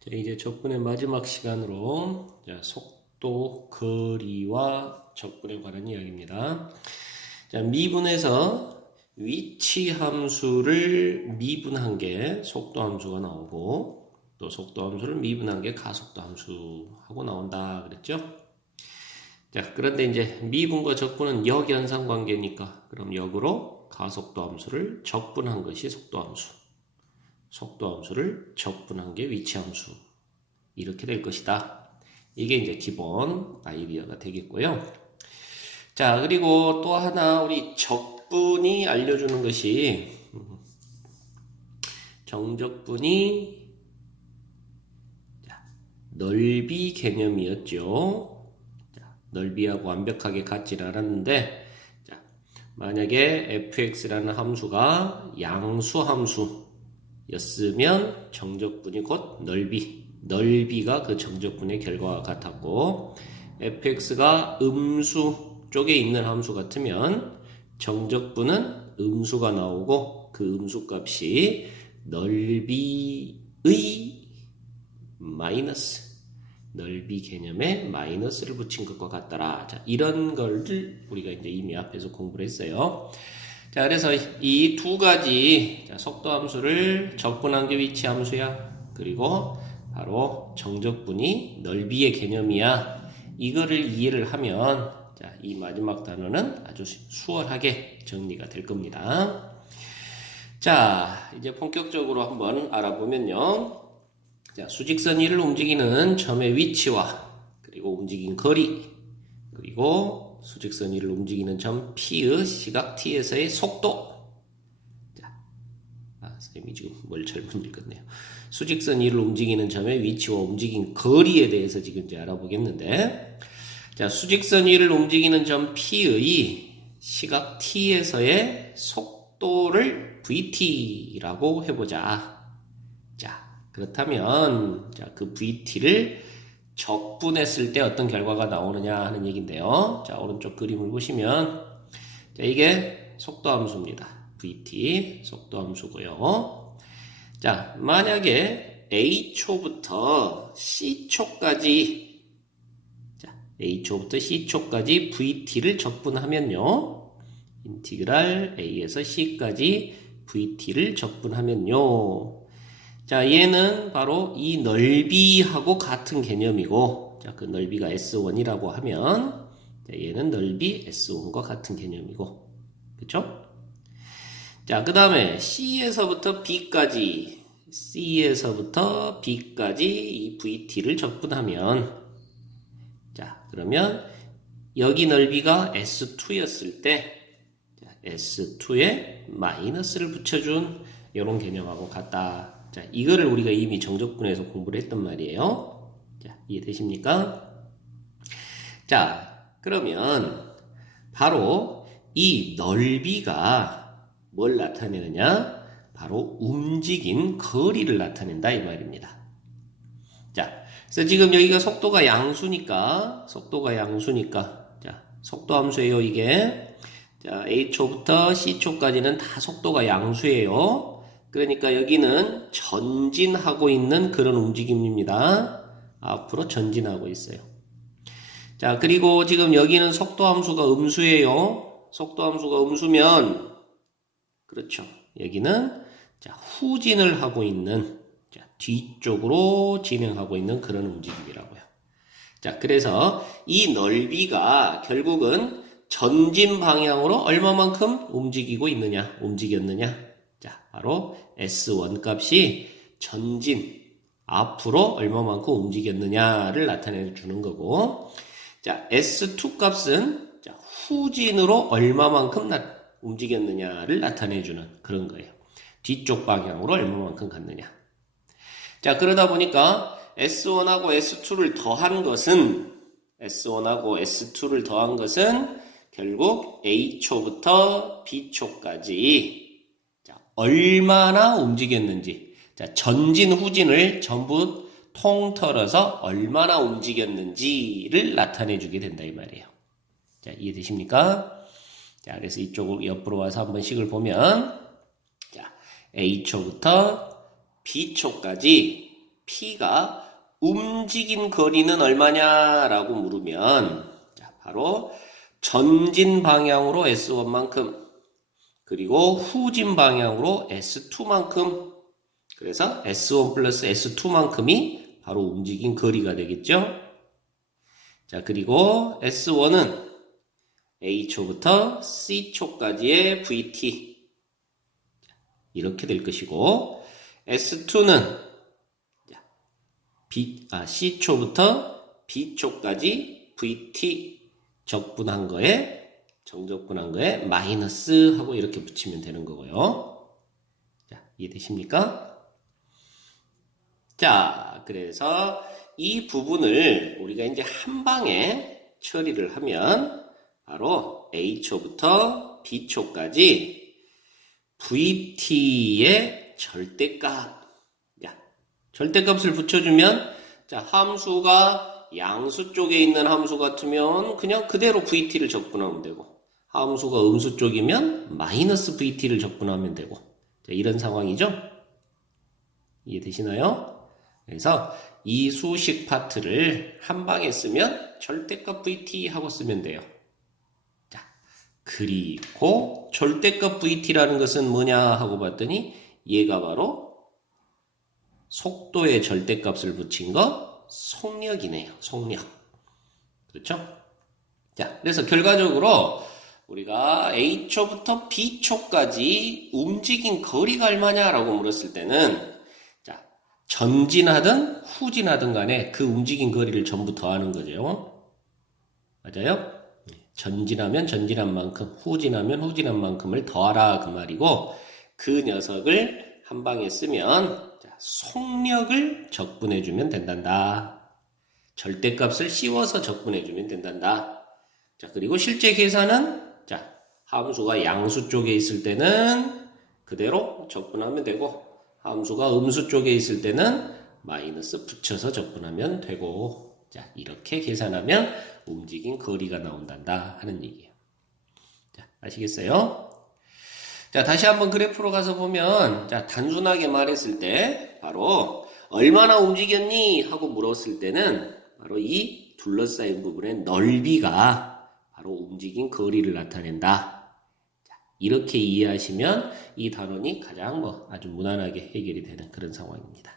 자, 이제 적분의 마지막 시간으로 속도, 거리와 적분에 관한 이야기입니다. 자, 미분에서 위치 함수를 미분한 게 속도 함수가 나오고 또 속도 함수를 미분한 게 가속도 함수하고 나온다 그랬죠? 자, 그런데 이제 미분과 적분은 역연상 관계니까 그럼 역으로 가속도 함수를 적분한 것이 속도 함수. 속도 함수를 적분한 게 위치 함수. 이렇게 될 것이다. 이게 이제 기본 아이디어가 되겠고요. 자, 그리고 또 하나 우리 적분이 알려주는 것이 정적분이 넓이 개념이었죠. 넓이하고 완벽하게 같지는 않았는데 자, 만약에 fx라는 함수가 양수 함수였으면 정적분이 곧 넓이가 그 정적분의 결과와 같았고 fx가 음수 쪽에 있는 함수 같으면 정적분은 음수가 나오고 그 음수 값이 넓이의 마이너스 넓이 개념에 마이너스를 붙인 것과 같더라. 자, 이런 걸 우리가 이제 이미 앞에서 공부를 했어요. 자, 그래서 이 두 가지 속도 함수를 적분한 게 위치 함수야. 그리고 바로 정적분이 넓이의 개념이야. 이거를 이해를 하면 자, 이 마지막 단어는 아주 수월하게 정리가 될 겁니다. 자, 이제 본격적으로 한번 알아보면요. 자, 수직선 위를 움직이는 점의 위치와 그리고 움직인 거리 그리고 수직선 위를 움직이는 점 P의 시각 T에서의 속도. 자, 선생님이 지금 뭘 잘못 읽었네요. 수직선 위를 움직이는 점의 위치와 움직인 거리에 대해서 지금 이제 알아보겠는데, 자, 수직선 위를 움직이는 점 P의 시각 T에서의 속도를 VT라고 해보자. 그렇다면 자, 그 VT를 적분했을 때 어떤 결과가 나오느냐 하는 얘기인데요. 자, 오른쪽 그림을 보시면 자, 이게 속도 함수입니다. VT 속도 함수고요. 자, 만약에 A초부터 C초까지 자, A초부터 C초까지 VT를 적분하면요. 인티그랄 A에서 C까지 VT를 적분하면요. 자, 얘는 바로 이 넓이하고 같은 개념이고, 자, 그 넓이가 S1이라고 하면, 자, 얘는 넓이 S1과 같은 개념이고, 그쵸? 자, 그 다음에 C에서부터 B까지 이 VT를 적분하면, 자, 그러면 여기 넓이가 S2였을 때, S2에 마이너스를 붙여준 이런 개념하고 같다. 자, 이거를 우리가 이미 정적분에서 공부를 했단 말이에요. 자, 이해되십니까? 자, 그러면 바로 이 넓이가 뭘 나타내느냐? 바로 움직인 거리를 나타낸다 이 말입니다. 자, 그래서 지금 여기가 속도가 양수니까 자, 속도 함수예요, 이게. 자, A초부터 C초까지는 다 속도가 양수예요. 그러니까 여기는 전진하고 있는 그런 움직임입니다. 앞으로 전진하고 있어요. 자, 그리고 지금 여기는 속도 함수가 음수예요. 속도 함수가 음수면 그렇죠. 여기는 자, 후진을 하고 있는 자, 뒤쪽으로 진행하고 있는 그런 움직임이라고요. 자, 그래서 이 넓이가 결국은 전진 방향으로 얼마만큼 움직였느냐? 자, 바로 S1 값이 전진, 앞으로 얼마만큼 움직였느냐를 나타내 주는 거고, 자, S2 값은 자, 후진으로 얼마만큼 움직였느냐를 나타내 주는 그런 거예요. 뒤쪽 방향으로 얼마만큼 갔느냐. 자, 그러다 보니까 S1하고 S2를 더한 것은 결국 A초부터 B초까지 얼마나 움직였는지, 자, 전진, 후진을 전부 통틀어서 얼마나 움직였는지를 나타내주게 된다, 이 말이에요. 자, 이해되십니까? 자, 그래서 이쪽으로 옆으로 와서 한번 식을 보면, 자, A초부터 B초까지 P가 움직인 거리는 얼마냐라고 물으면 자, 바로 전진 방향으로 S1만큼 그리고 후진 방향으로 S2만큼 그래서 S1 플러스 S2만큼이 바로 움직인 거리가 되겠죠. 자, 그리고 S1은 A초부터 C초까지의 VT 이렇게 될 것이고 S2는 C초부터 B초까지 VT 적분한 거에 정적분한 거에 마이너스 하고 이렇게 붙이면 되는 거고요. 자, 이해되십니까? 자, 그래서 이 부분을 우리가 이제 한 방에 처리를 하면 바로 A초부터 B초까지 VT의 절대값. 절대값을 붙여주면, 자, 함수가 양수 쪽에 있는 함수 같으면 그냥 그대로 VT를 적분하면 되고, 함수가 음수 쪽이면 마이너스 VT를 적분하면 되고, 자, 이런 상황이죠? 이해되시나요? 그래서 이 수식 파트를 한 방에 쓰면 절대값 VT 하고 쓰면 돼요. 자, 그리고 절대값 VT라는 것은 뭐냐 하고 봤더니 얘가 바로 속도의 절대값을 붙인 거 속력이네요. 속력. 그렇죠? 자, 그래서 결과적으로 우리가 A초부터 B초까지 움직인 거리가 얼마냐라고 물었을 때는 자, 전진하든 후진하든 간에 그 움직인 거리를 전부 더하는 거죠. 맞아요? 전진하면 전진한 만큼, 후진하면 후진한 만큼을 더하라 그 말이고 그 녀석을 한 방에 쓰면 속력을 적분해주면 된단다. 절대값을 씌워서 적분해주면 된단다. 자, 그리고 실제 계산은, 자, 함수가 양수 쪽에 있을 때는 그대로 적분하면 되고, 함수가 음수 쪽에 있을 때는 마이너스 붙여서 적분하면 되고, 자, 이렇게 계산하면 움직인 거리가 나온단다 하는 얘기예요. 자, 아시겠어요? 자, 다시 한번 그래프로 가서 보면, 자, 단순하게 말했을 때, 바로, 얼마나 움직였니? 하고 물었을 때는, 바로 이 둘러싸인 부분의 넓이가 바로 움직인 거리를 나타낸다. 자, 이렇게 이해하시면 이 단원이 가장 아주 무난하게 해결이 되는 그런 상황입니다.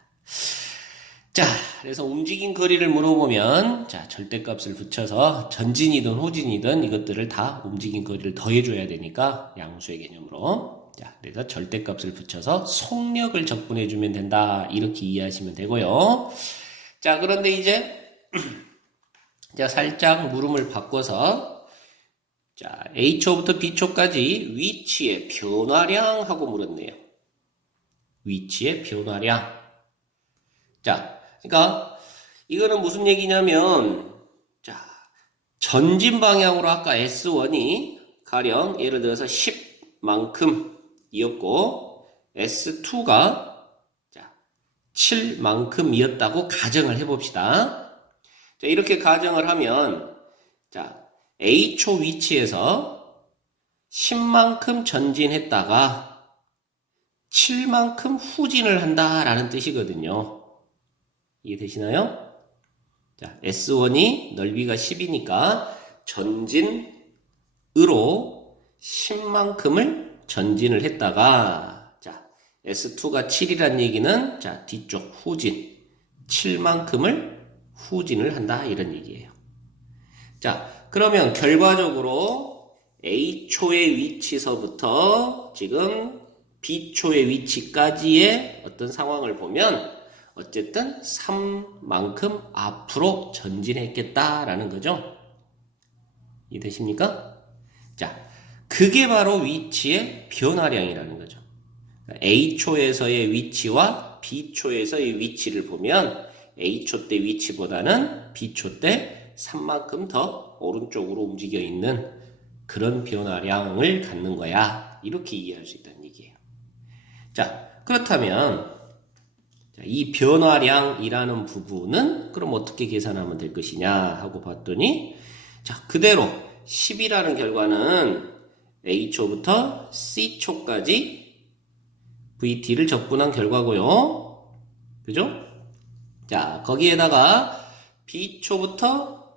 자, 그래서 움직인 거리를 물어보면, 자, 절대값을 붙여서 전진이든 후진이든 이것들을 다 움직인 거리를 더해줘야 되니까 양수의 개념으로. 자, 그래서 절대값을 붙여서 속력을 적분해주면 된다. 이렇게 이해하시면 되고요. 자, 그런데 이제, 자, 살짝 물음을 바꿔서, 자, A초부터 B초까지 위치의 변화량하고 물었네요. 위치의 변화량. 자, 그러니까 이거는 무슨 얘기냐면 자, 전진 방향으로 아까 S1이 가령 예를 들어서 10만큼이었고 S2가 자, 7만큼이었다고 가정을 해봅시다. 자, 이렇게 가정을 하면 자, A초 위치에서 10만큼 전진했다가 7만큼 후진을 한다라는 뜻이거든요. 이해되시나요? 자, S1이 넓이가 10이니까 전진으로 10만큼을 전진을 했다가 자, S2가 7이란 얘기는 자, 뒤쪽 후진 7만큼을 후진을 한다 이런 얘기예요. 자, 그러면 결과적으로 A초의 위치서부터 지금 B초의 위치까지의 어떤 상황을 보면 어쨌든 3만큼 앞으로 전진했겠다라는 거죠. 이해되십니까? 자, 그게 바로 위치의 변화량이라는 거죠. A초에서의 위치와 B초에서의 위치를 보면 A초 때 위치보다는 B초 때 3만큼 더 오른쪽으로 움직여 있는 그런 변화량을 갖는 거야. 이렇게 이해할 수 있다는 얘기예요. 자, 그렇다면 이 변화량이라는 부분은 그럼 어떻게 계산하면 될 것이냐 하고 봤더니 자, 그대로 10이라는 결과는 A초부터 C초까지 VT를 적분한 결과고요. 그죠? 자, 거기에다가 C초부터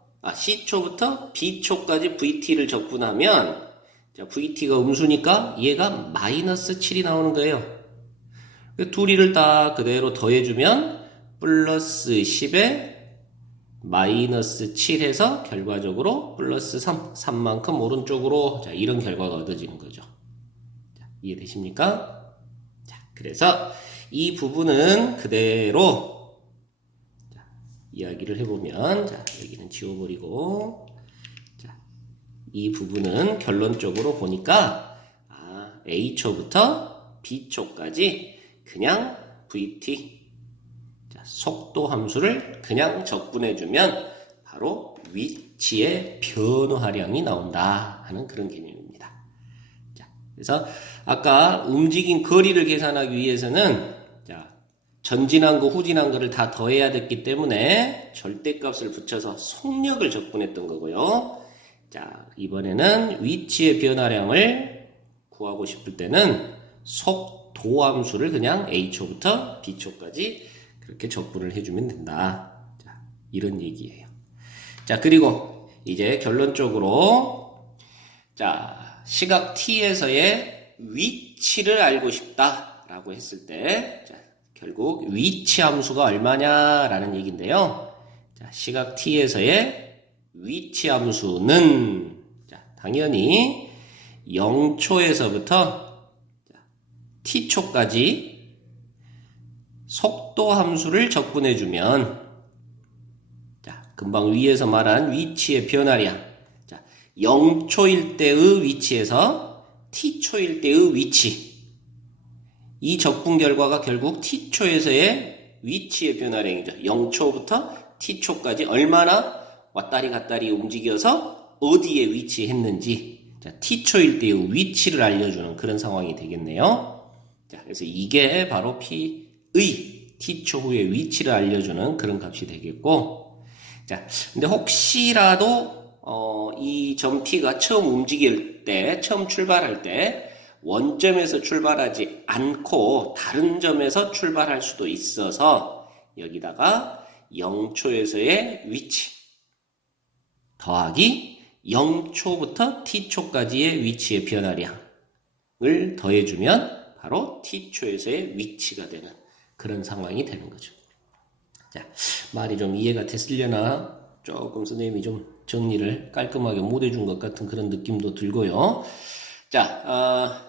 B초까지 VT를 적분하면, 자, VT가 음수니까 얘가 마이너스 7이 나오는 거예요. 둘이를 다 그대로 더해주면 플러스 10에 마이너스 7 해서 결과적으로 플러스 3만큼 오른쪽으로, 자, 이런 결과가 얻어지는 거죠. 자, 이해되십니까? 자, 그래서 이 부분은 그대로 이야기를 해보면, 자, 여기는 지워버리고, 자, 이 부분은 결론적으로 보니까, A초부터 B초까지 그냥 VT, 자, 속도 함수를 그냥 적분해주면 바로 위치의 변화량이 나온다 하는 그런 개념입니다. 자, 그래서 아까 움직인 거리를 계산하기 위해서는, 전진한 거, 후진한 거를 다 더해야 됐기 때문에 절대값을 붙여서 속력을 적분했던 거고요. 자, 이번에는 위치의 변화량을 구하고 싶을 때는 속도 함수를 그냥 A초부터 B초까지 그렇게 적분을 해주면 된다. 자, 이런 얘기예요. 자, 그리고 이제 결론적으로, 자, 시각 T에서의 위치를 알고 싶다라고 했을 때, 자, 결국 위치 함수가 얼마냐라는 얘기인데요. 자, 시각 T에서의 위치 함수는, 자, 당연히 0초에서부터 T초까지 속도 함수를 적분해주면, 자, 금방 위에서 말한 위치의 변화량, 자, 0초일 때의 위치에서 T초일 때의 위치, 이 적분 결과가 결국 T초에서의 위치의 변화량이죠. 0초부터 T초까지 얼마나 왔다리 갔다리 움직여서 어디에 위치했는지, 자, T초일 때의 위치를 알려주는 그런 상황이 되겠네요. 자, 그래서 이게 바로 P의 T초 후의 위치를 알려주는 그런 값이 되겠고, 자, 근데 혹시라도 이 점 T가 처음 움직일 때, 처음 출발할 때 원점에서 출발하지 않고 다른 점에서 출발할 수도 있어서 여기다가 0초에서의 위치 더하기 0초부터 T초까지의 위치의 변화량을 더해주면 바로 T초에서의 위치가 되는 그런 상황이 되는 거죠. 자, 말이 좀 이해가 됐으려나 조금 선생님이 좀 정리를 깔끔하게 못 해준 것 같은 그런 느낌도 들고요. 자,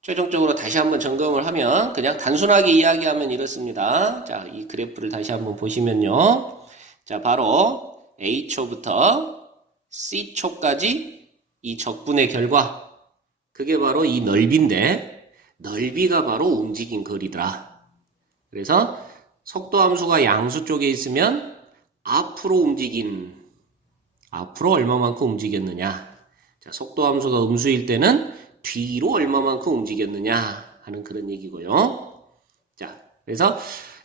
최종적으로 다시 한번 점검을 하면 그냥 단순하게 이야기하면 이렇습니다. 자, 이 그래프를 다시 한번 보시면요. 자, 바로 A초부터 C초까지 이 적분의 결과, 그게 바로 이 넓이인데, 넓이가 바로 움직인 거리더라. 그래서 속도 함수가 양수 쪽에 있으면 앞으로 얼마만큼 움직였느냐. 자, 속도 함수가 음수일 때는 뒤로 얼마만큼 움직였느냐 하는 그런 얘기고요. 자, 그래서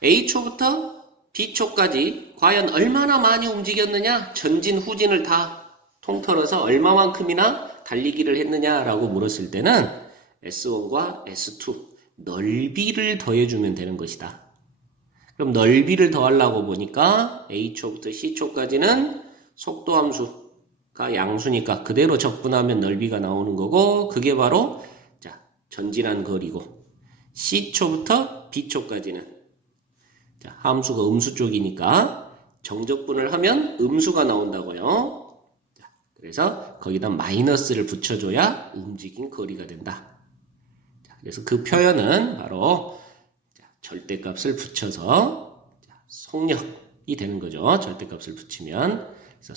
A초부터 B초까지 과연 얼마나 많이 움직였느냐, 전진 후진을 다 통틀어서 얼마만큼이나 달리기를 했느냐라고 물었을 때는 S1과 S2 넓이를 더해주면 되는 것이다. 그럼 넓이를 더하려고 보니까 A초부터 C초까지는 속도 함수가 양수니까 그대로 적분하면 넓이가 나오는 거고, 그게 바로 자, 전진한 거리고, C초부터 B초까지는 자, 함수가 음수 쪽이니까 정적분을 하면 음수가 나온다고요. 자, 그래서 거기다 마이너스를 붙여줘야 움직인 거리가 된다. 자, 그래서 그 표현은 바로 자, 절대값을 붙여서 자, 속력이 되는 거죠. 절대값을 붙이면. 그래서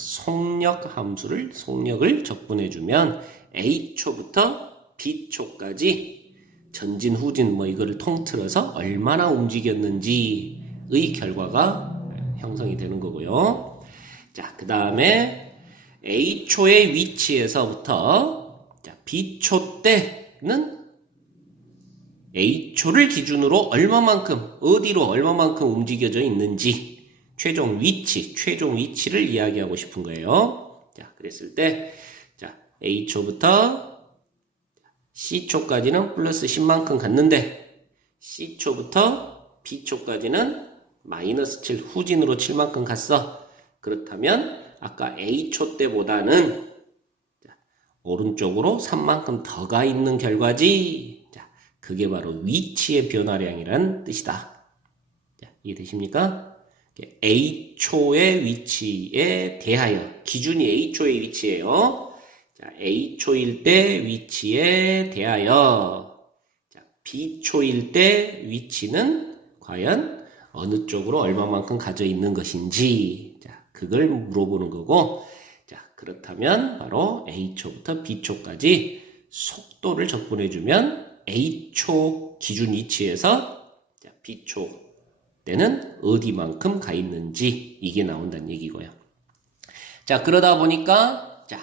속력을 적분해주면 A초부터 B초까지 전진, 후진 뭐 이거를 통틀어서 얼마나 움직였는지의 결과가 형성이 되는 거고요. 자, 그 다음에 A초의 위치에서부터 자, B초 때는 A초를 기준으로 어디로 얼마만큼 움직여져 있는지 최종 위치를 이야기하고 싶은 거예요. 자, 그랬을 때, 자, A초부터 C초까지는 플러스 10만큼 갔는데, C초부터 B초까지는 마이너스 7 후진으로 7만큼 갔어. 그렇다면 아까 A초 때보다는 오른쪽으로 3만큼 더 가 있는 결과지. 자, 그게 바로 위치의 변화량이라는 뜻이다. 자, 이해되십니까? A초의 위치에 대하여, 기준이 A초의 위치예요. 자, A초일 때 위치에 대하여, 자, B초일 때 위치는 과연 어느 쪽으로 얼마만큼 가져 있는 것인지, 자, 그걸 물어보는 거고, 자, 그렇다면 바로 A초부터 B초까지 속도를 적분해주면 A초 기준 위치에서 자, B초 때는 어디만큼 가 있는지 이게 나온다는 얘기고요. 자, 그러다 보니까 자,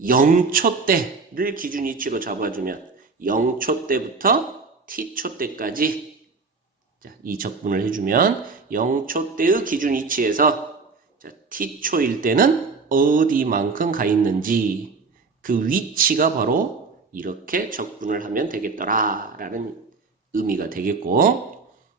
0초 때를 기준 위치로 잡아주면 0초 때부터 T초 때까지 자, 이 적분을 해주면 0초 때의 기준 위치에서 자, T초일 때는 어디만큼 가 있는지 그 위치가 바로 이렇게 적분을 하면 되겠더라 라는 의미가 되겠고,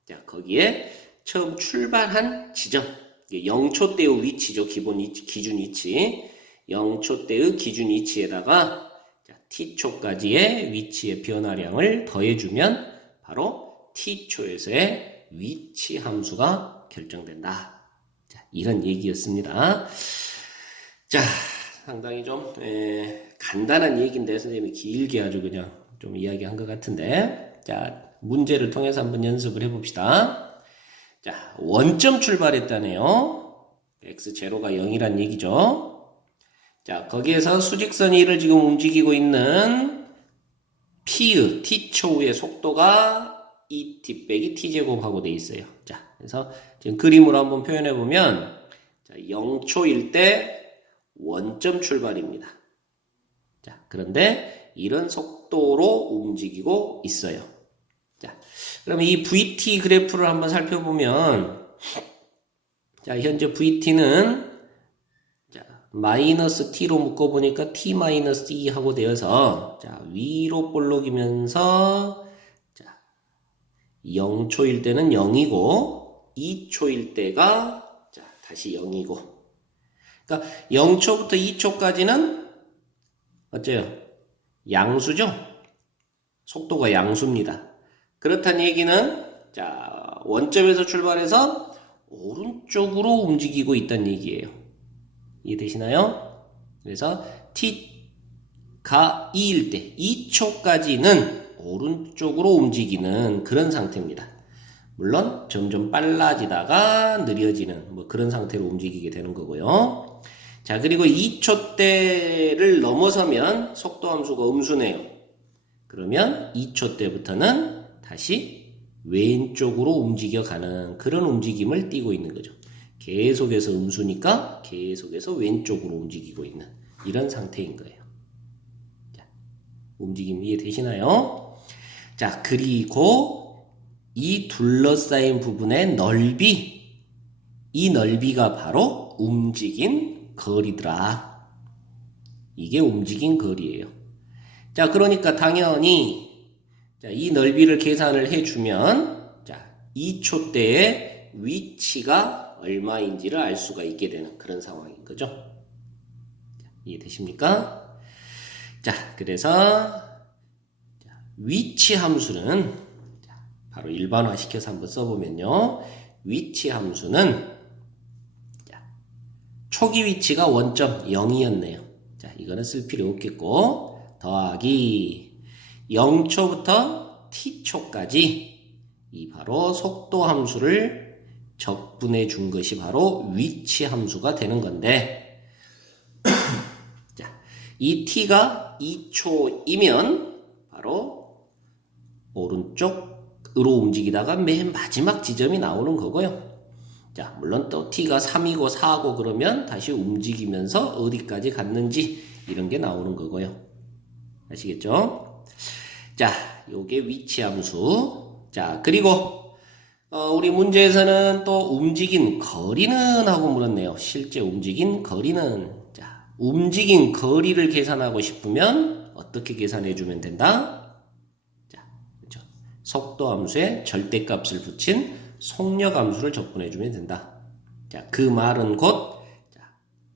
자, 거기에 처음 출발한 지점 0초 때의 위치죠. 기본 위치, 기준 위치 0초 때의 기준 위치에다가 자, T초까지의 위치의 변화량을 더해주면 바로 T초에서의 위치 함수가 결정된다. 자, 이런 얘기였습니다. 자, 상당히 좀 간단한 얘기인데 선생님이 길게 아주 그냥 좀 이야기한 것 같은데, 자, 문제를 통해서 한번 연습을 해봅시다. 자, 원점 출발했다네요. x0가 0이란 얘기죠. 자, 거기에서 수직선 1을 지금 움직이고 있는 P의 T초의 속도가 2t 빼기 t제곱하고 돼 있어요. 자, 그래서 지금 그림으로 한번 표현해 보면 자, 0초일 때 원점 출발입니다. 자, 그런데 이런 속도로 움직이고 있어요. 자, 그러면 이 VT 그래프를 한번 살펴보면 자, 현재 VT는 자, 마이너스 t로 묶어보니까 t 마이너스 2 하고 되어서 자, 위로 볼록이면서 자, 0초일 때는 0이고 2초일 때가 자, 다시 0이고, 그러니까 0초부터 2초까지는 어째요? 양수죠? 속도가 양수입니다. 그렇다는 얘기는 자, 원점에서 출발해서 오른쪽으로 움직이고 있다는 얘기예요. 이해되시나요? 그래서 t가 2일 때 2초까지는 오른쪽으로 움직이는 그런 상태입니다. 물론 점점 빨라지다가 느려지는 뭐 그런 상태로 움직이게 되는 거고요. 자, 그리고 2초대를 넘어서면 속도 함수가 음수네요. 그러면 2초 때부터는 다시 왼쪽으로 움직여가는 그런 움직임을 띠고 있는 거죠. 계속해서 음수니까 계속해서 왼쪽으로 움직이고 있는 이런 상태인 거예요. 자, 움직임 이해되시나요? 자, 그리고 이 둘러싸인 부분의 넓이, 이 넓이가 바로 움직인 거리더라. 이게 움직인 거리예요. 자, 그러니까 당연히 자, 이 넓이를 계산을 해주면 자, 2초 때의 위치가 얼마인지를 알 수가 있게 되는 그런 상황인 거죠. 자, 이해되십니까? 자, 그래서 자, 위치 함수는 자, 바로 일반화시켜서 한번 써보면요. 위치 함수는 자, 초기 위치가 원점 0이었네요. 자, 이거는 쓸 필요 없겠고, 더하기 0초부터 t초까지 이 바로 속도 함수를 적분해 준 것이 바로 위치 함수가 되는 건데, 자, 이 t가 2초이면 바로 오른쪽으로 움직이다가 맨 마지막 지점이 나오는 거고요. 자, 물론 또 t가 3이고 4고 그러면 다시 움직이면서 어디까지 갔는지 이런 게 나오는 거고요. 아시겠죠? 자, 요게 위치 함수. 자, 그리고 우리 문제에서는 또 움직인 거리는 하고 물었네요. 실제 움직인 거리는. 자, 움직인 거리를 계산하고 싶으면 어떻게 계산해 주면 된다? 자, 그렇죠. 속도 함수에 절대값을 붙인 속력 함수를 적분해주면 된다. 자, 그 말은 곧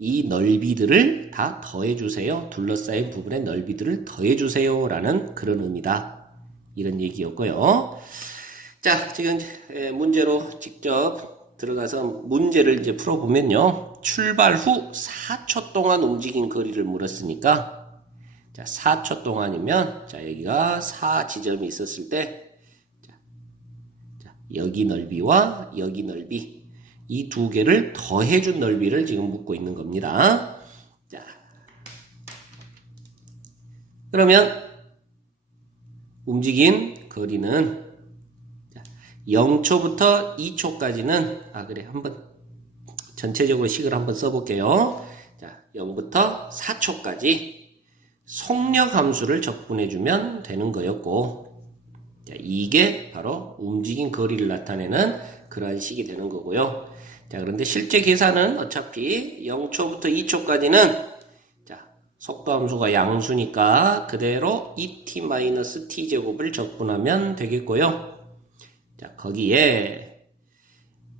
이 넓이들을 다 더해주세요. 둘러싸인 부분의 넓이들을 더해주세요. 라는 그런 의미다. 이런 얘기였고요. 자, 지금 문제로 직접 들어가서 문제를 이제 풀어보면요. 출발 후 4초 동안 움직인 거리를 물었으니까, 자, 4초 동안이면, 자, 여기가 4지점이 있었을 때, 자, 여기 넓이와 여기 넓이, 이 두 개를 더해준 넓이를 지금 묻고 있는 겁니다. 자, 그러면 움직인 거리는 0초부터 2초까지는 그래 한번 전체적으로 식을 한번 써볼게요. 자, 0부터 4초까지 속력 함수를 적분해주면 되는 거였고, 자, 이게 바로 움직인 거리를 나타내는 그러한 식이 되는 거고요. 자, 그런데 실제 계산은 어차피 0초부터 2초까지는 자, 속도 함수가 양수니까 그대로 2t-t제곱을 적분하면 되겠고요. 자, 거기에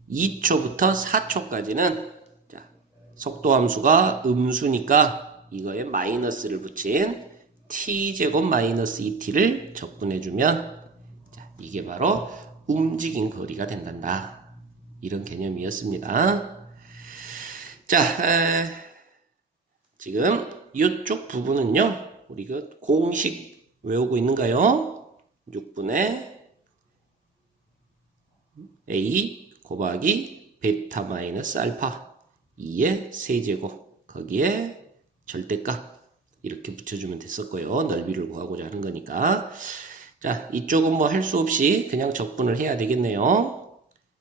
2초부터 4초까지는 자, 속도 함수가 음수니까 이거에 마이너스를 붙인 t제곱 마이너스 2t를 적분해주면 자, 이게 바로 움직인 거리가 된단다. 이런 개념이었습니다. 자, 지금 이쪽 부분은요, 우리가 공식 외우고 있는가요? 6분의 A 곱하기 베타 마이너스 알파 2의 세제곱, 거기에 절대값 이렇게 붙여주면 됐었고요. 넓이를 구하고자 하는 거니까. 자, 이쪽은 뭐 할 수 없이 그냥 적분을 해야 되겠네요.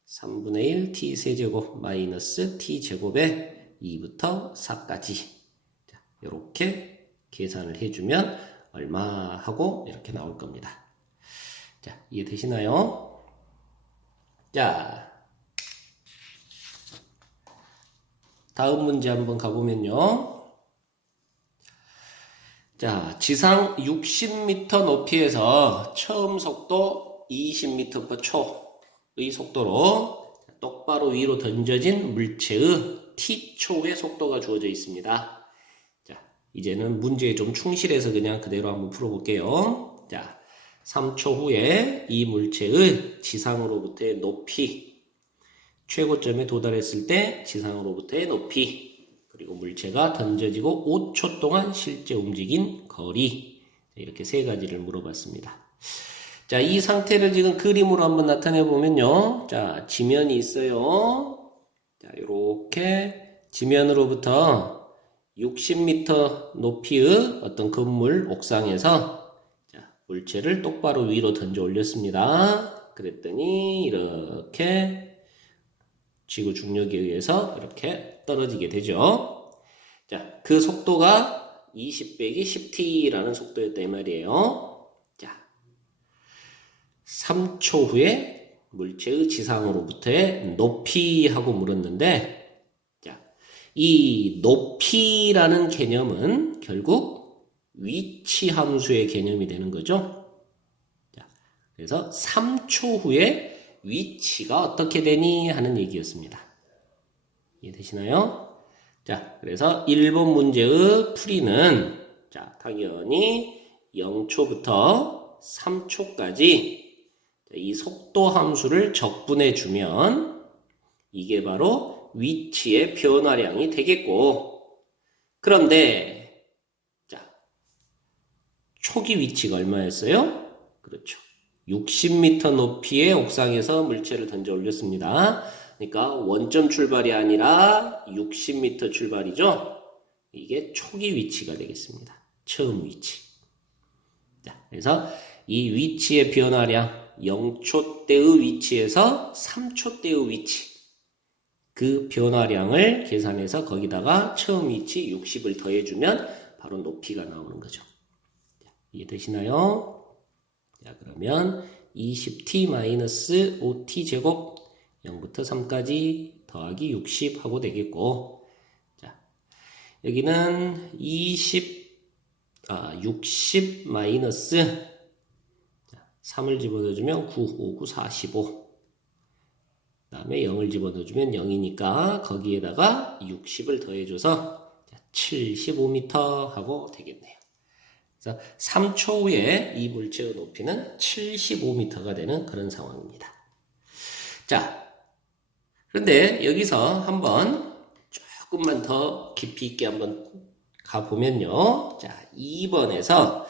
3분의 1 t 세제곱 마이너스 t 제곱에 2부터 4까지. 자, 이렇게 계산을 해주면 얼마 하고 이렇게 나올 겁니다. 자, 이해되시나요? 자, 다음 문제 한번 가보면요. 자, 지상 60m 높이에서 처음 속도 20m/초의 속도로 똑바로 위로 던져진 물체의 t초의 속도가 주어져 있습니다. 자, 이제는 문제에 좀 충실해서 그냥 그대로 한번 풀어볼게요. 자, 3초 후에 이 물체의 지상으로부터의 높이, 최고점에 도달했을 때 지상으로부터의 높이, 그리고 물체가 던져지고 5초 동안 실제 움직인 거리, 이렇게 세 가지를 물어봤습니다. 자, 이 상태를 지금 그림으로 한번 나타내 보면요. 자, 지면이 있어요. 자, 이렇게 지면으로부터 60m 높이의 어떤 건물 옥상에서 자, 물체를 똑바로 위로 던져 올렸습니다. 그랬더니 이렇게 지구 중력에 의해서 이렇게 떨어지게 되죠. 자, 그 속도가 20 빼기 10t라는 속도였다 이 말이에요. 자, 3초 후에 물체의 지상으로부터의 높이하고 물었는데, 자, 이 높이라는 개념은 결국 위치 함수의 개념이 되는 거죠. 자, 그래서 3초 후에 위치가 어떻게 되니 하는 얘기였습니다. 이해되시나요? 자, 그래서 1번 문제의 풀이는 자, 당연히 0초부터 3초까지 이 속도 함수를 적분해 주면 이게 바로 위치의 변화량이 되겠고, 그런데 자, 초기 위치가 얼마였어요? 그렇죠. 60m 높이의 옥상에서 물체를 던져 올렸습니다. 그러니까 원점 출발이 아니라 60m 출발이죠. 이게 초기 위치가 되겠습니다. 처음 위치. 자, 그래서 이 위치의 변화량 0초 때의 위치에서 3초 때의 위치, 그 변화량을 계산해서 거기다가 처음 위치 60을 더해주면 바로 높이가 나오는 거죠. 자, 이해되시나요? 자, 그러면 20t-5t 제곱 0부터 3까지 더하기 60 하고 되겠고, 자, 여기는 60 마이너스 3을 집어넣어주면 9, 5, 9, 45. 다음에 0을 집어넣어주면 0이니까 거기에다가 60을 더해줘서 75m 하고 되겠네요. 그래서 3초 후에 이 물체의 높이는 75m가 되는 그런 상황입니다. 자, 그런데 여기서 한번 조금만 더 깊이 있게 한번 가보면요. 자, 2번에서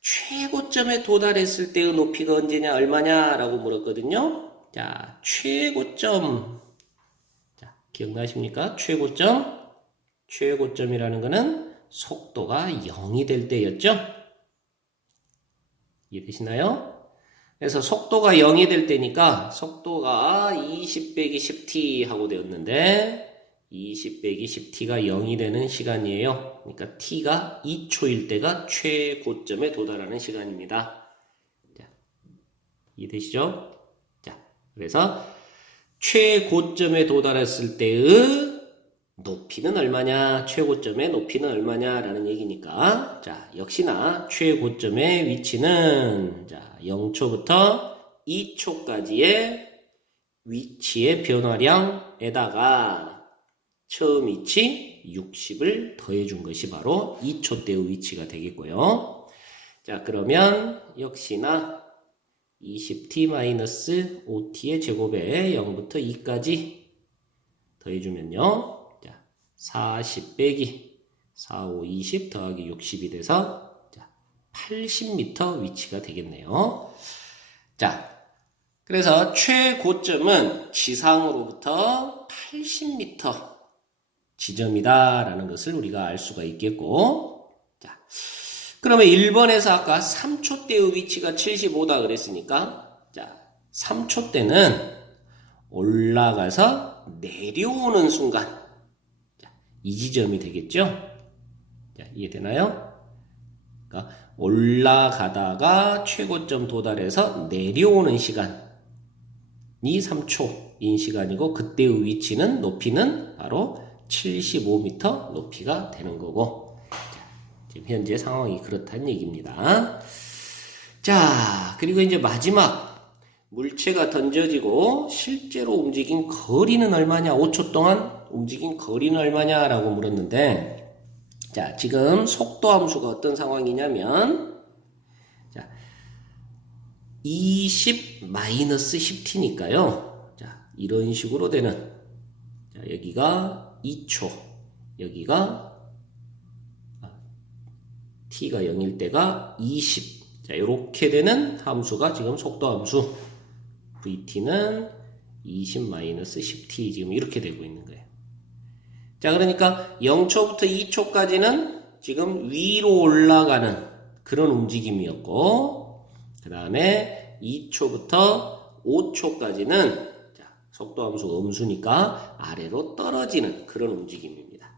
최고점에 도달했을 때의 높이가 언제냐, 얼마냐 라고 물었거든요. 자, 최고점. 자, 기억나십니까? 최고점이라는 거는 속도가 0이 될 때였죠? 이해되시나요? 그래서 속도가 0이 될 때니까 속도가 20 빼기 10t 하고 되었는데 20 빼기 10t가 0이 되는 시간이에요. 그러니까 t가 2초일 때가 최고점에 도달하는 시간입니다. 자, 이해되시죠? 자, 그래서 최고점에 도달했을 때의 높이는 얼마냐, 최고점의 높이는 얼마냐라는 얘기니까, 자, 역시나 최고점의 위치는, 자, 0초부터 2초까지의 위치의 변화량에다가 처음 위치 60을 더해준 것이 바로 2초 때의 위치가 되겠고요. 자, 그러면 역시나 20t-5t의 제곱에 0부터 2까지 더해주면요. 40 빼기 4, 5, 20 더하기 60이 돼서 80m 위치가 되겠네요. 자, 그래서 최고점은 지상으로부터 80m 지점이다라는 것을 우리가 알 수가 있겠고, 자, 그러면 1번에서 아까 3초 때의 위치가 75다 그랬으니까, 자, 3초 때는 올라가서 내려오는 순간, 이 지점이 되겠죠? 자, 이해되나요? 그러니까 올라가다가 최고점 도달해서 내려오는 시간이 3초인 시간이고 그때의 위치는 높이는 바로 75m 높이가 되는 거고 자, 지금 현재 상황이 그렇다는 얘기입니다. 자, 그리고 이제 마지막 물체가 던져지고 실제로 움직인 거리는 얼마냐? 5초 동안 움직인 거리는 얼마냐라고 물었는데, 자, 지금 속도 함수가 어떤 상황이냐면, 자, 20-10t니까요. 자, 이런 식으로 되는, 자, 여기가 2초, 여기가 t가 0일 때가 20. 자, 이렇게 되는 함수가 지금 속도 함수. vt는 20-10t 지금 이렇게 되고 있는 거예요. 자, 그러니까 0초부터 2초까지는 지금 위로 올라가는 그런 움직임이었고, 그 다음에 2초부터 5초까지는 속도함수가 음수니까 아래로 떨어지는 그런 움직임입니다.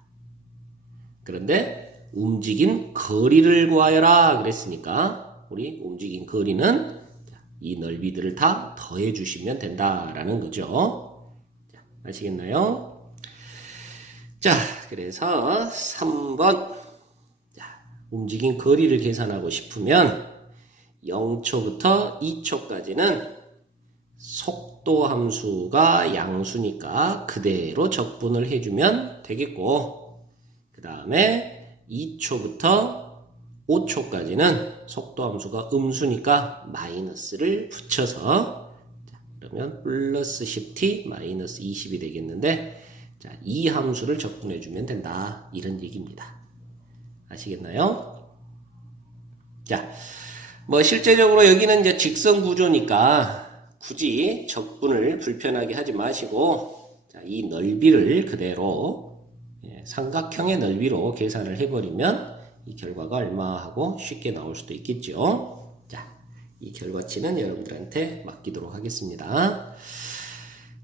그런데 움직인 거리를 구하여라 그랬으니까 우리 움직인 거리는 이 넓이들을 다 더해 주시면 된다라는 거죠. 자, 아시겠나요? 자, 그래서 3번. 자, 움직인 거리를 계산하고 싶으면 0초부터 2초까지는 속도 함수가 양수니까 그대로 적분을 해주면 되겠고, 그 다음에 2초부터 5초까지는 속도 함수가 음수니까 마이너스를 붙여서, 자, 그러면 플러스 10t 마이너스 20이 되겠는데, 자, 이 함수를 적분해주면 된다. 이런 얘기입니다. 아시겠나요? 자, 뭐 실제적으로 여기는 이제 직선 구조니까 굳이 적분을 불편하게 하지 마시고, 자, 이 넓이를 그대로 삼각형의 넓이로 계산을 해버리면 이 결과가 얼마 하고 쉽게 나올 수도 있겠죠. 자, 이 결과치는 여러분들한테 맡기도록 하겠습니다.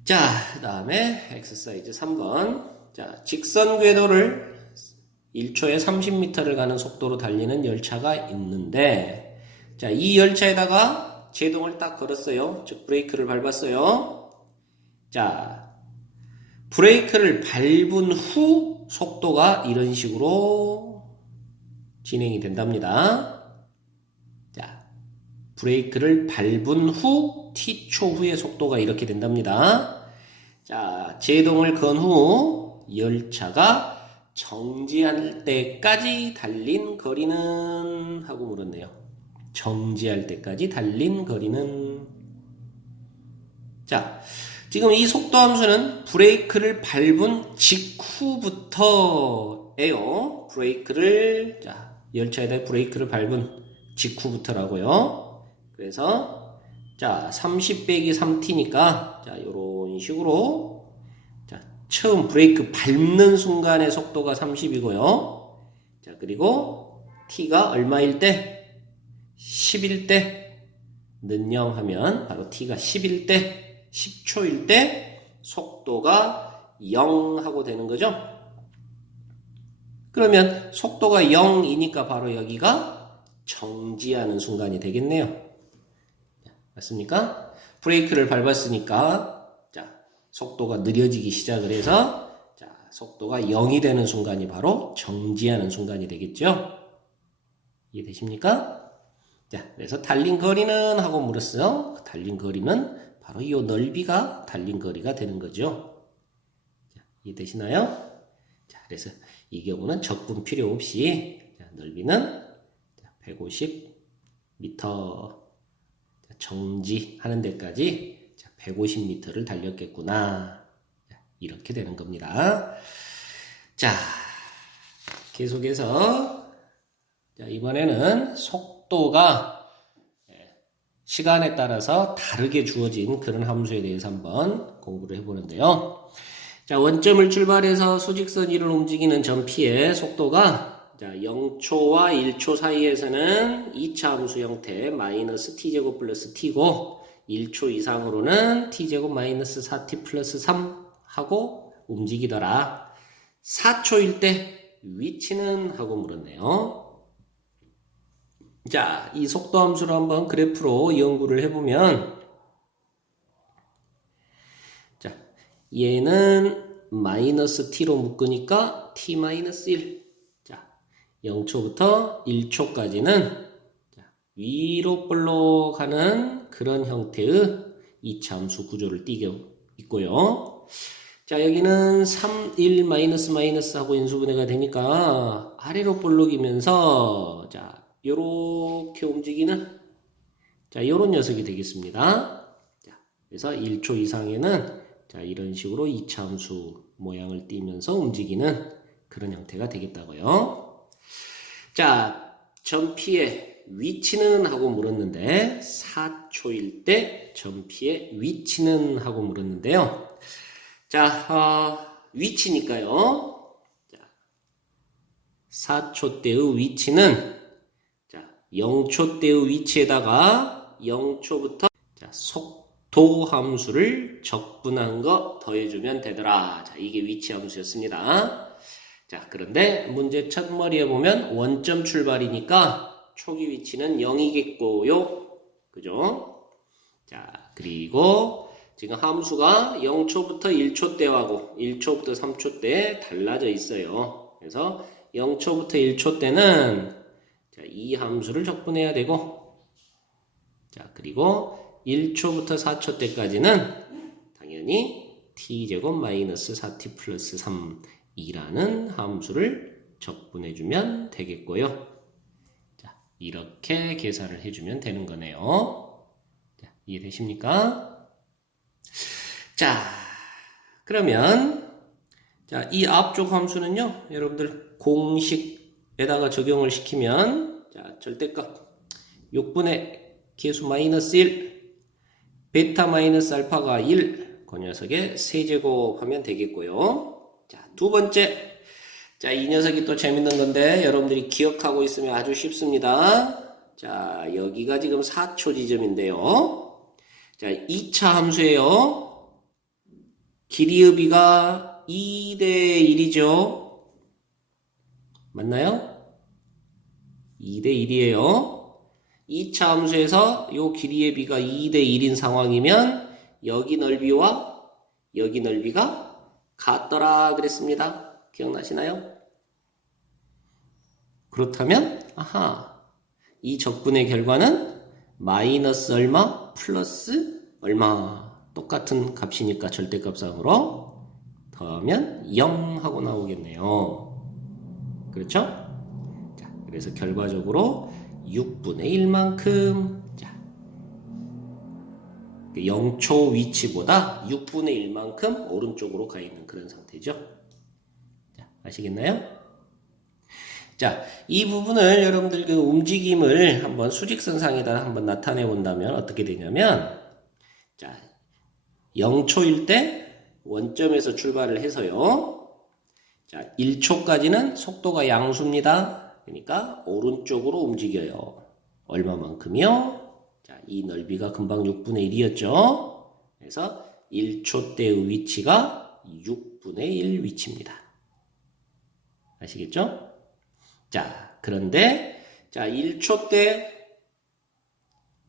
자, 그 다음에 엑서사이즈 3번. 자, 직선 궤도를 1초에 30m를 가는 속도로 달리는 열차가 있는데, 자, 이 열차에다가 제동을 딱 걸었어요. 즉, 브레이크를 밟았어요. 자, 브레이크를 밟은 후 속도가 이런 식으로 진행이 된답니다. 자, 브레이크를 밟은 후 t초 후의 속도가 이렇게 된답니다. 자, 제동을 건 후 열차가 정지할 때까지 달린 거리는 하고 물었네요. 정지할 때까지 달린 거리는. 자, 지금 이 속도 함수는 브레이크를 밟은 직후부터예요. 브레이크를, 자, 열차에다 브레이크를 밟은 직후부터라고요. 그래서 자, 30 빼기 3t니까 자, 요런 식으로 자, 처음 브레이크 밟는 순간의 속도가 30이고요. 자, 그리고 t가 얼마일 때? 10일 때 는영 하면 바로 t가 10일 때 10초일 때 속도가 0 하고 되는 거죠. 그러면 속도가 0이니까 바로 여기가 정지하는 순간이 되겠네요. 맞습니까? 브레이크를 밟았으니까 자, 속도가 느려지기 시작을 해서 자, 속도가 0이 되는 순간이 바로 정지하는 순간이 되겠죠. 이해되십니까? 자, 그래서 달린 거리는 하고 물었어요. 달린 거리는 바로 이 넓이가 달린 거리가 되는 거죠. 자, 이해되시나요? 자, 그래서 이 경우는 적분 필요 없이 자, 넓이는 150m 정지하는 데까지 150m를 달렸겠구나. 이렇게 되는 겁니다. 자, 계속해서 자, 이번에는 속도가 시간에 따라서 다르게 주어진 그런 함수에 대해서 한번 공부를 해보는데요. 자, 원점을 출발해서 수직선 위를 움직이는 점 P의 속도가 자, 0초와 1초 사이에서는 2차 함수 형태 마이너스 t제곱 플러스 t고 1초 이상으로는 t제곱 마이너스 4t 플러스 3 하고 움직이더라. 4초일 때 위치는 하고 물었네요. 자, 이 속도 함수를 한번 그래프로 연구를 해보면 자, 얘는 마이너스 t로 묶으니까 t 마이너스 1 자, 0초부터 1초까지는 위로 볼록하는 그런 형태의 2차 함수 구조를 띄고 있고요. 자, 여기는 3, 1, 마이너스 마이너스 하고 인수분해가 되니까 아래로 볼록이면서 자, 요렇게 움직이는 자, 요런 녀석이 되겠습니다. 자, 그래서 1초 이상에는 자, 이런 식으로 2차 함수 모양을 띄면서 움직이는 그런 형태가 되겠다고요. 자, 점 P의 위치는 하고 물었는데 4초일 때 점 P의 위치는 하고 물었는데요. 자, 위치니까요. 자, 4초 때의 위치는 자, 0초 때의 위치에다가 0초부터 자, 속도 함수를 적분한 거 더해주면 되더라. 자, 이게 위치 함수였습니다. 자, 그런데 문제 첫 머리에 보면 원점 출발이니까 초기 위치는 0이겠고요. 그죠? 자, 그리고 지금 함수가 0초부터 1초 때하고 1초부터 3초 때 달라져 있어요. 그래서 0초부터 1초 때는 자, 이 함수를 적분해야 되고 자, 그리고 1초부터 4초 때까지는 당연히 t제곱 마이너스 4t 플러스 3이라는 함수를 적분해주면 되겠고요. 자, 이렇게 계산을 해주면 되는 거네요. 자, 이해되십니까? 자, 그러면 자, 이 앞쪽 함수는요, 여러분들 공식에다가 적용을 시키면 자, 절대값 6분의 계수 마이너스 1 베타 마이너스 알파가 1 그 녀석의 세제곱 하면 되겠고요. 자, 두 번째 자, 이 녀석이 또 재밌는 건데 여러분들이 기억하고 있으면 아주 쉽습니다. 자, 여기가 지금 4초 지점인데요. 자, 2차 함수예요. 길이의 비가 2대 1이죠. 맞나요? 2대 1이에요. 2차 함수에서 요 길이의 비가 2대 1인 상황이면 여기 넓이와 여기 넓이가 같더라 그랬습니다. 기억나시나요? 그렇다면 아하, 이 적분의 결과는 마이너스 얼마 플러스 얼마 똑같은 값이니까 절대값상으로 더하면 0 하고 나오겠네요. 그렇죠? 자, 그래서 결과적으로 6분의 1만큼, 자, 0초 위치보다 6분의 1만큼 오른쪽으로 가 있는 그런 상태죠. 자, 아시겠나요? 자, 이 부분을 여러분들 그 움직임을 한번 수직선상에다 한번 나타내 본다면 어떻게 되냐면, 자, 0초일 때 원점에서 출발을 해서요. 자, 1초까지는 속도가 양수입니다. 그러니까 오른쪽으로 움직여요. 얼마만큼이요? 자, 이 넓이가 금방 6분의 1이었죠. 그래서 1초 때의 위치가 6분의 1 위치입니다. 아시겠죠? 자, 그런데 자, 1초 때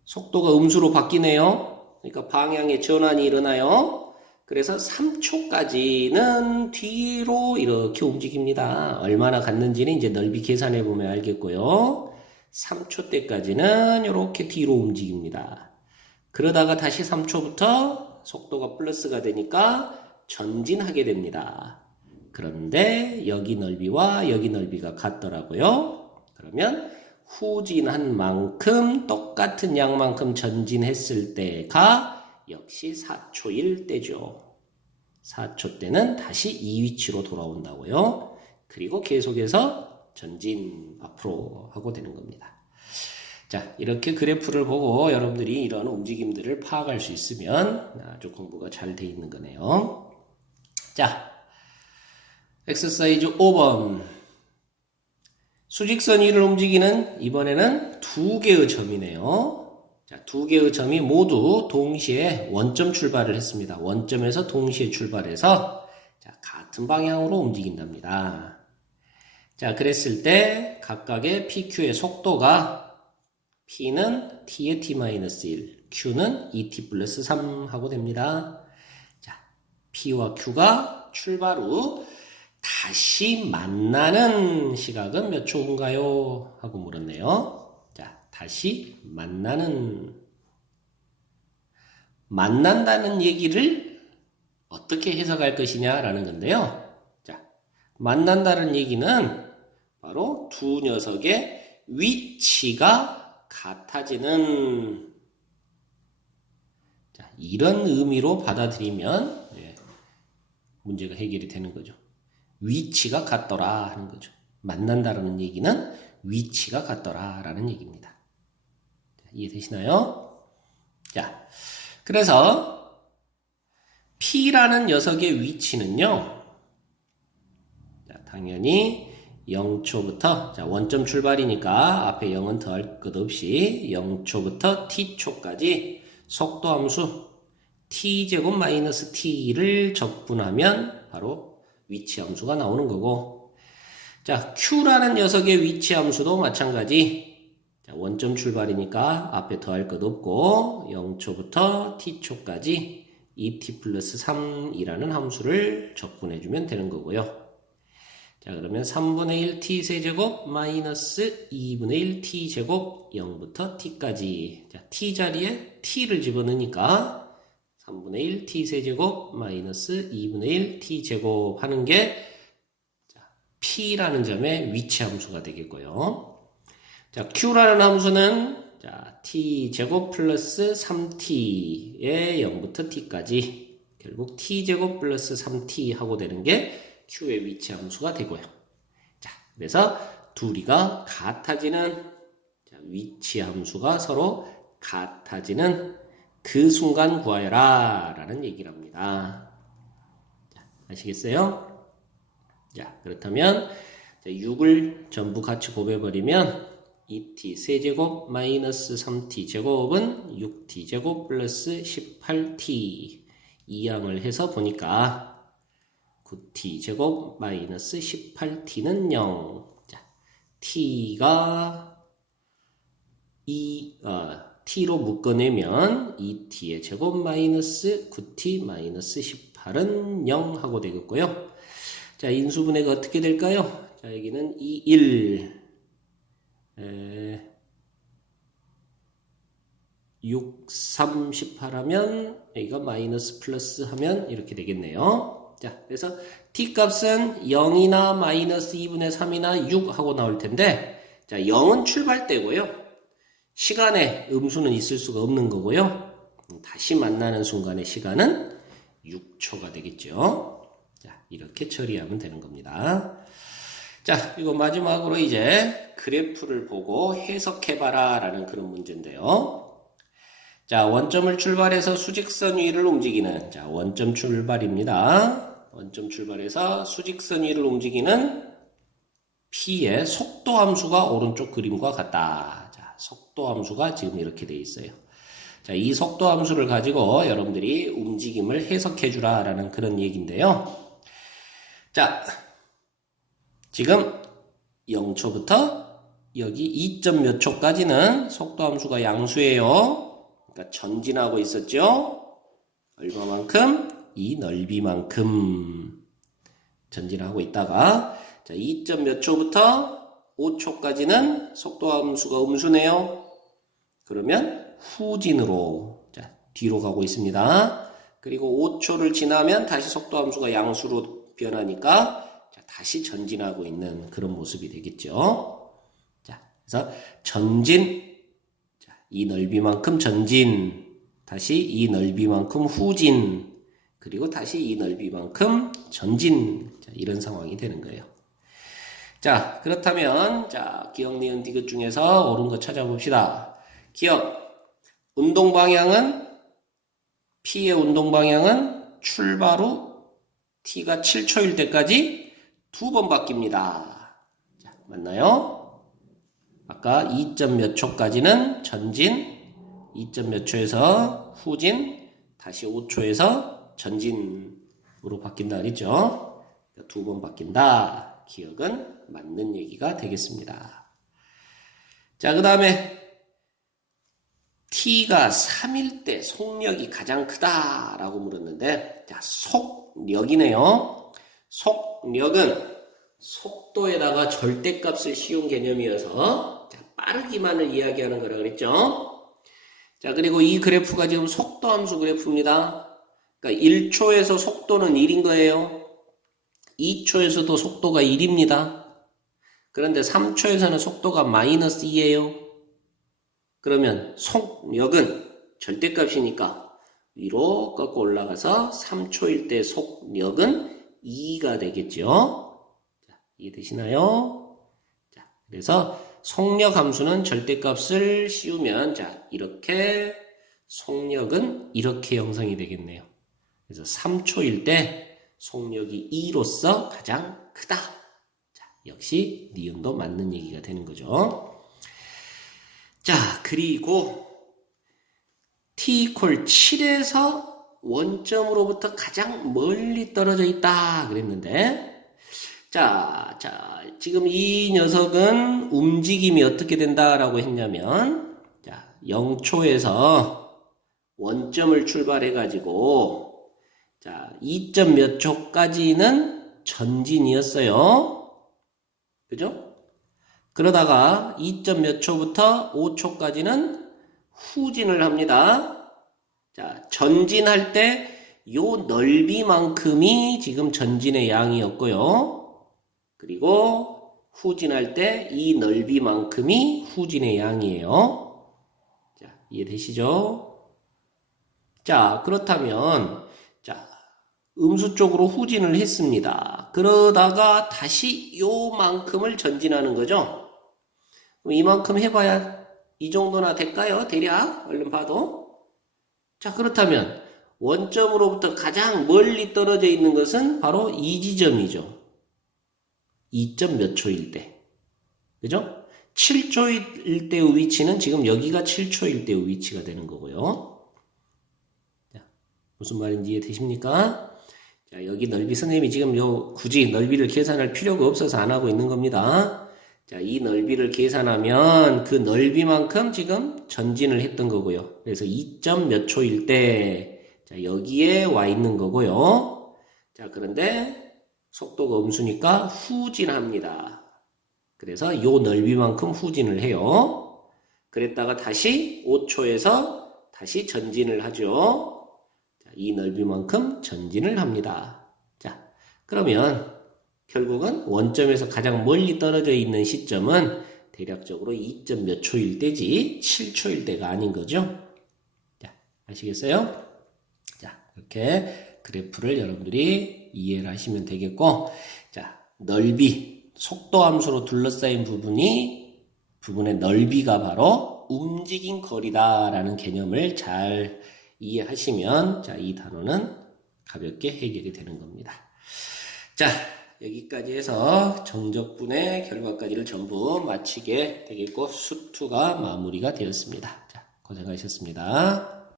속도가 음수로 바뀌네요. 그러니까 방향의 전환이 일어나요. 그래서 3초까지는 뒤로 이렇게 움직입니다. 얼마나 갔는지는 이제 넓이 계산해 보면 알겠고요. 3초 때까지는 이렇게 뒤로 움직입니다. 그러다가 다시 3초부터 속도가 플러스가 되니까 전진하게 됩니다. 그런데 여기 넓이와 여기 넓이가 같더라고요. 그러면 후진한 만큼 똑같은 양만큼 전진했을 때가 역시 4초일 때죠. 4초 때는 다시 이 위치로 돌아온다고요. 그리고 계속해서 전진 앞으로 하고 되는 겁니다. 자, 이렇게 그래프를 보고 여러분들이 이런 움직임들을 파악할 수 있으면 아주 공부가 잘 돼 있는 거네요. 자, 엑서사이즈 5번. 수직선 위를 움직이는 이번에는 두 개의 점이네요. 자, 두 개의 점이 모두 동시에 원점 출발을 했습니다. 원점에서 동시에 출발해서 자, 같은 방향으로 움직인답니다. 자, 그랬을 때 각각의 PQ의 속도가 P는 T의 T-1, Q는 2T 플러스 3 하고 됩니다. 자, P와 Q가 출발 후 다시 만나는 시각은 몇 초인가요? 하고 물었네요. 자, 다시 만난다는 얘기를 어떻게 해석할 것이냐라는 건데요. 자, 만난다는 얘기는 바로 두 녀석의 위치가 같아지는, 자, 이런 의미로 받아들이면 문제가 해결이 되는 거죠. 위치가 같더라 하는 거죠. 만난다라는 얘기는 위치가 같더라 라는 얘기입니다. 자, 이해되시나요? 자, 그래서 P라는 녀석의 위치는요, 자, 당연히 0초부터, 자, 원점 출발이니까 앞에 0은 더할 것 없이 0초부터 T초까지 속도함수 T제곱 마이너스 T를 적분하면 바로 위치 함수가 나오는 거고, 자, Q라는 녀석의 위치 함수도 마찬가지. 자, 원점 출발이니까 앞에 더할 것 없고 0초부터 T초까지 2T 플러스 3이라는 함수를 적분해주면 되는 거고요. 자, 그러면 3분의 1 T 세제곱 마이너스 2분의 1 T 제곱 0부터 T까지. 자, T 자리에 T를 집어넣으니까 3분의 1 T 세제곱 마이너스 2분의 1 T 제곱 하는 게 P라는 점의 위치 함수가 되겠고요. 자, Q라는 함수는 자, T 제곱 플러스 3T의 0부터 T까지 결국 T 제곱 플러스 3T 하고 되는 게 Q의 위치 함수가 되고요. 자, 그래서 둘이가 같아지는, 자, 위치 함수가 서로 같아지는 그 순간 구하여라 라는 얘기를 합니다. 자, 아시겠어요? 자, 그렇다면 6을 전부 같이 곱해버리면 2t 세제곱 마이너스 3t 제곱은 6t 제곱 플러스 18t 이항을 해서 보니까 9t 제곱 마이너스 18t는 0. 자, t가 t로 묶어내면 2t의 제곱 마이너스 9t 마이너스 18은 0 하고 되겠고요. 자, 인수분해가 어떻게 될까요? 자, 여기는 2, 1, 6, 3, 18 하면 여기가 마이너스 플러스 하면 이렇게 되겠네요. 자, 그래서 t 값은 0이나 마이너스 2분의 3이나 6 하고 나올 텐데, 자, 0은 출발대고요. 시간에 음수는 있을 수가 없는 거고요. 다시 만나는 순간의 시간은 6초가 되겠죠. 자, 이렇게 처리하면 되는 겁니다. 자, 그리고 마지막으로 이제 그래프를 보고 해석해봐라 라는 그런 문제인데요. 자, 원점을 출발해서 수직선 위를 움직이는, 자, 원점 출발입니다. 원점 출발해서 수직선 위를 움직이는 P의 속도 함수가 오른쪽 그림과 같다. 자, 속도 함수가 지금 이렇게 되어 있어요. 자, 이 속도 함수를 가지고 여러분들이 움직임을 해석해주라 라는 그런 얘기인데요. 자, 지금 0초부터 여기 2점 몇 초까지는 속도 함수가 양수예요. 그러니까 전진하고 있었죠. 얼마만큼? 이 넓이만큼 전진하고 있다가, 자, 2점 몇 초부터 5초까지는 속도 함수가 음수네요. 그러면 후진으로, 자, 뒤로 가고 있습니다. 그리고 5초를 지나면 다시 속도 함수가 양수로 변하니까 다시 전진하고 있는 그런 모습이 되겠죠. 자, 그래서 전진, 자, 이 넓이만큼 전진, 다시 이 넓이만큼 후진, 그리고 다시 이 넓이만큼 전진, 자, 이런 상황이 되는 거예요. 자, 그렇다면 자, 기억, 니은, 디귿 중에서 옳은 거 찾아봅시다. 기억, 운동 방향은, P의 운동 방향은 출발 후 T가 7초일 때까지 2번 바뀝니다. 자, 맞나요? 아까 2점 몇 초까지는 전진, 2점 몇 초에서 후진, 다시 5초에서 전진으로 바뀐다 그랬죠? 2번 바뀐다. 기억은 맞는 얘기가 되겠습니다. 자, 그 다음에 T가 3일 때 속력이 가장 크다라고 물었는데, 자, 속력이네요. 속력은 속도에다가 절대값을 씌운 개념이어서, 자, 빠르기만을 이야기하는 거라 그랬죠. 자, 그리고 이 그래프가 지금 속도 함수 그래프입니다. 그러니까 1초에서 속도는 1인 거예요. 2초에서도 속도가 1입니다. 그런데 3초에서는 속도가 마이너스 2예요. 그러면 속력은 절대값이니까 위로 꺾고 올라가서 3초일 때 속력은 2가 되겠죠. 자, 이해되시나요? 자, 그래서 속력 함수는 절대값을 씌우면, 자, 이렇게 속력은 이렇게 형성이 되겠네요. 그래서 3초일 때 속력이 2로서 가장 크다. 자, 역시 니은도 맞는 얘기가 되는 거죠. 자, 그리고 t = 7에서 원점으로부터 가장 멀리 떨어져 있다 그랬는데, 자, 지금 이 녀석은 움직임이 어떻게 된다라고 했냐면, 자, 0초에서 원점을 출발해 가지고, 자, 2점 몇 초까지는 전진이었어요. 그죠? 그러다가 2점 몇 초부터 5초까지는 후진을 합니다. 자, 전진할 때 요 넓이만큼이 지금 전진의 양이었고요. 그리고 후진할 때 이 넓이만큼이 후진의 양이에요. 자, 이해되시죠? 자, 그렇다면, 자, 음수 쪽으로 후진을 했습니다. 그러다가 다시 요만큼을 전진하는 거죠. 이만큼 해봐야 이 정도나 될까요? 대략 얼른 봐도. 자, 그렇다면 원점으로부터 가장 멀리 떨어져 있는 것은 바로 이 지점이죠. 2점 몇 초일 때. 그죠? 7초일 때의 위치는 지금 여기가 7초일 때의 위치가 되는 거고요. 자, 무슨 말인지 이해되십니까? 자, 여기 넓이 선생님이 지금 굳이 넓이를 계산할 필요가 없어서 안 하고 있는 겁니다. 자, 이 넓이를 계산하면 그 넓이만큼 지금 전진을 했던 거고요. 그래서 2점 몇 초일 때, 자, 여기에 와 있는 거고요. 자, 그런데 속도가 음수니까 후진합니다. 그래서 요 넓이만큼 후진을 해요. 그랬다가 다시 5초에서 다시 전진을 하죠. 자, 이 넓이만큼 전진을 합니다. 자, 그러면 결국은 원점에서 가장 멀리 떨어져 있는 시점은 대략적으로 2점 몇 초일 때지 7초일 때가 아닌 거죠. 자, 아시겠어요? 자, 이렇게 그래프를 여러분들이 이해를 하시면 되겠고, 자, 넓이, 속도 함수로 둘러싸인 부분의 넓이가 바로 움직인 거리다라는 개념을 잘 이해하시면, 자, 이 단어는 가볍게 해결이 되는 겁니다. 자, 여기까지 해서 정적분의 결과까지를 전부 마치게 되겠고, 수투가 마무리가 되었습니다. 자, 고생하셨습니다.